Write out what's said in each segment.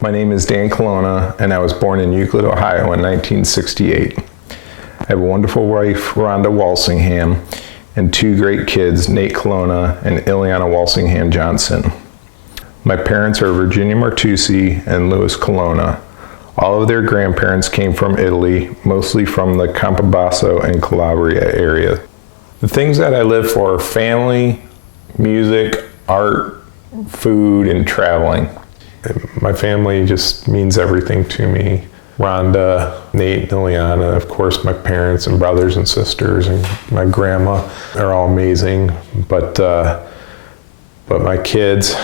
My name is Dan Colonna, and I was born in Euclid, Ohio in 1968. I have a wonderful wife, Rhonda Walsingham, and two great kids, Nate Colonna and Ileana Walsingham Johnson. My parents are Virginia Martucci and Louis Colonna. All of their grandparents came from Italy, mostly from the Campobasso and Calabria area. The things that I live for are family, music, art, food, and traveling. My family just means everything to me. Rhonda, Nate, and Ileana, of course, my parents and brothers and sisters, and my grandma are all amazing. But my kids,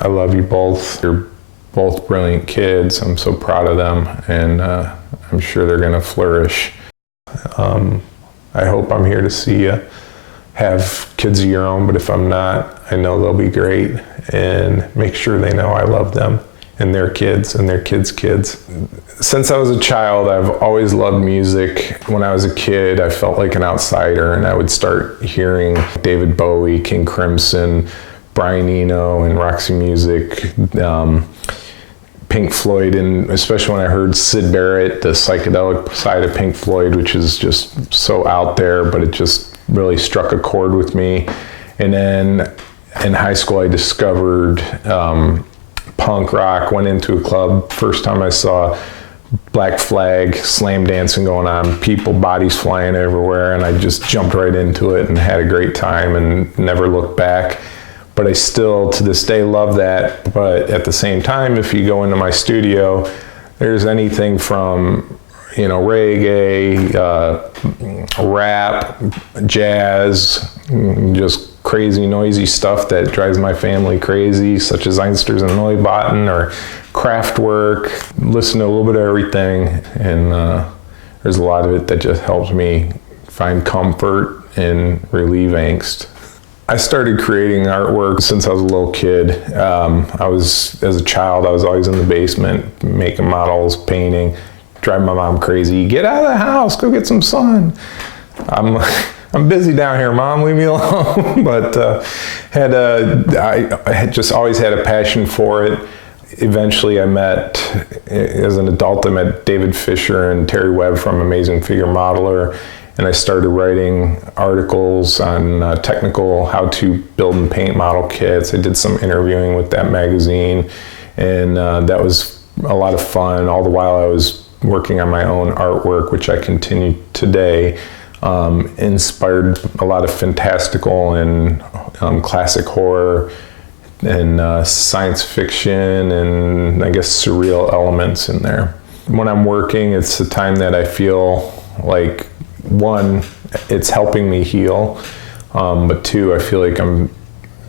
I love you both. You're both brilliant kids. I'm so proud of them, and I'm sure they're going to flourish. I hope I'm here to see you have kids of your own, but if I'm not, I know they'll be great, and make sure they know I love them and their kids and their kids' kids. Since I was a child, I've always loved music. When I was a kid, I felt like an outsider, and I would start hearing David Bowie, King Crimson, Brian Eno, and Roxy Music, Pink Floyd, and especially when I heard Syd Barrett, the psychedelic side of Pink Floyd, which is just so out there, but it just really struck a chord with me. And then in high school, I discovered punk rock, went into a club. First time I saw Black Flag, slam dancing going on, people, bodies flying everywhere, and I just jumped right into it and had a great time and never looked back. But I still, to this day, love that. But at the same time, if you go into my studio, there's anything from, reggae, rap, jazz, just crazy, noisy stuff that drives my family crazy, such as Einsters and Neubauten or craft work. Listen to a little bit of everything, and there's a lot of it that just helps me find comfort and relieve angst. I started creating artwork since I was a little kid. As a child, I was always in the basement making models, painting, driving my mom crazy. Get out of the house, go get some sun. I'm busy down here, Mom, leave me alone. But I had just always had a passion for it. Eventually as an adult, I met David Fisher and Terry Webb from Amazing Figure Modeler, and I started writing articles on technical how to build and paint model kits. I did some interviewing with that magazine, and that was a lot of fun. All the while I was working on my own artwork, which I continue today, inspired a lot of fantastical and classic horror and science fiction and I guess surreal elements in there. When I'm working, it's a time that I feel like, one, it's helping me heal, but two, I feel like I'm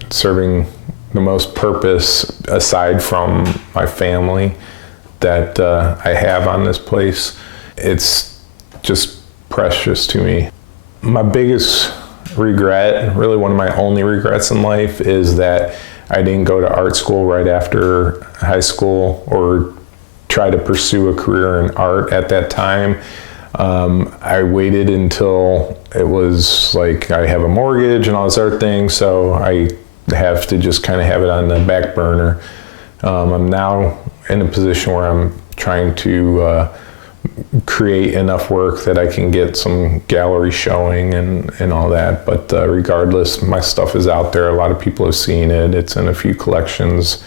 serving the most purpose aside from my family that I have on this place. It's just precious to me. My biggest regret, really one of my only regrets in life, is that I didn't go to art school right after high school or try to pursue a career in art at that time. I waited until it was like I have a mortgage and all this other thing, so I have to just kind of have it on the back burner. I'm now in a position where I'm trying to create enough work that I can get some gallery showing and all that. But regardless, my stuff is out there. A lot of people have seen it. It's in a few collections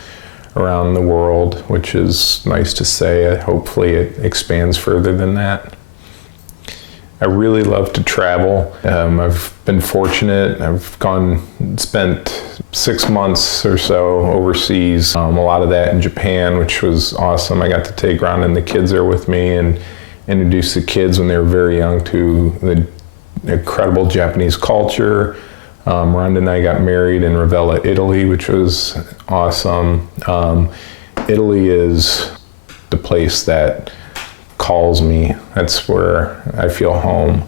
around the world, which is nice to say. Hopefully it expands further than that. I really love to travel. I've been fortunate. I've spent 6 months or so overseas, a lot of that in Japan, which was awesome. I got to take Rhonda and the kids there with me and introduce the kids when they were very young to the incredible Japanese culture. Rhonda and I got married in Ravenna, Italy, which was awesome. Italy is the place that calls me. That's where I feel home,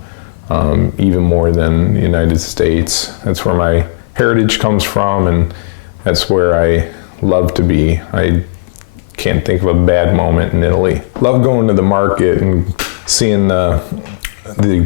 even more than the United States. That's where my heritage comes from, and that's where I love to be. I can't think of a bad moment in Italy. Love going to the market and seeing the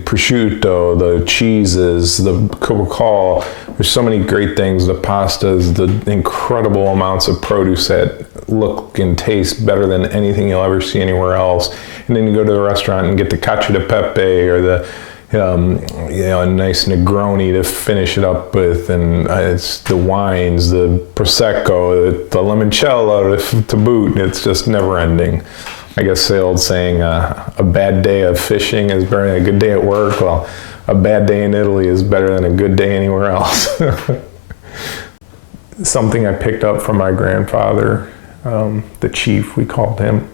prosciutto, the cheeses, the Coca-Cola. There's so many great things, the pastas, the incredible amounts of produce that look and taste better than anything you'll ever see anywhere else. And then you go to the restaurant and get the cacio de pepe or the a nice Negroni to finish it up with, and it's the wines, the Prosecco, the limoncello to boot. It's just never ending. I guess the old saying, a bad day of fishing is better than a good day at work. Well, a bad day in Italy is better than a good day anywhere else. Something I picked up from my grandfather, the chief, we called him.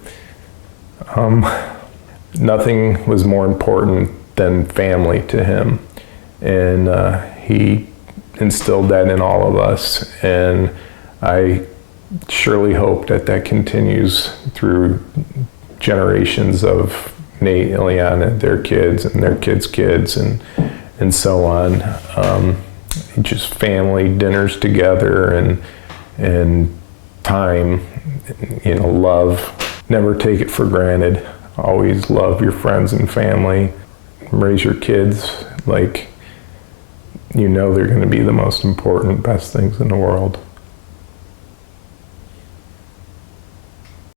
Nothing was more important than family to him, and he instilled that in all of us, and I surely hope that continues through generations of Nate and Leon and their kids and their kids' kids and so on. Just family dinners together and time, love. Never take it for granted. Always love your friends and family. Raise your kids like they're going to be the most important, best things in the world.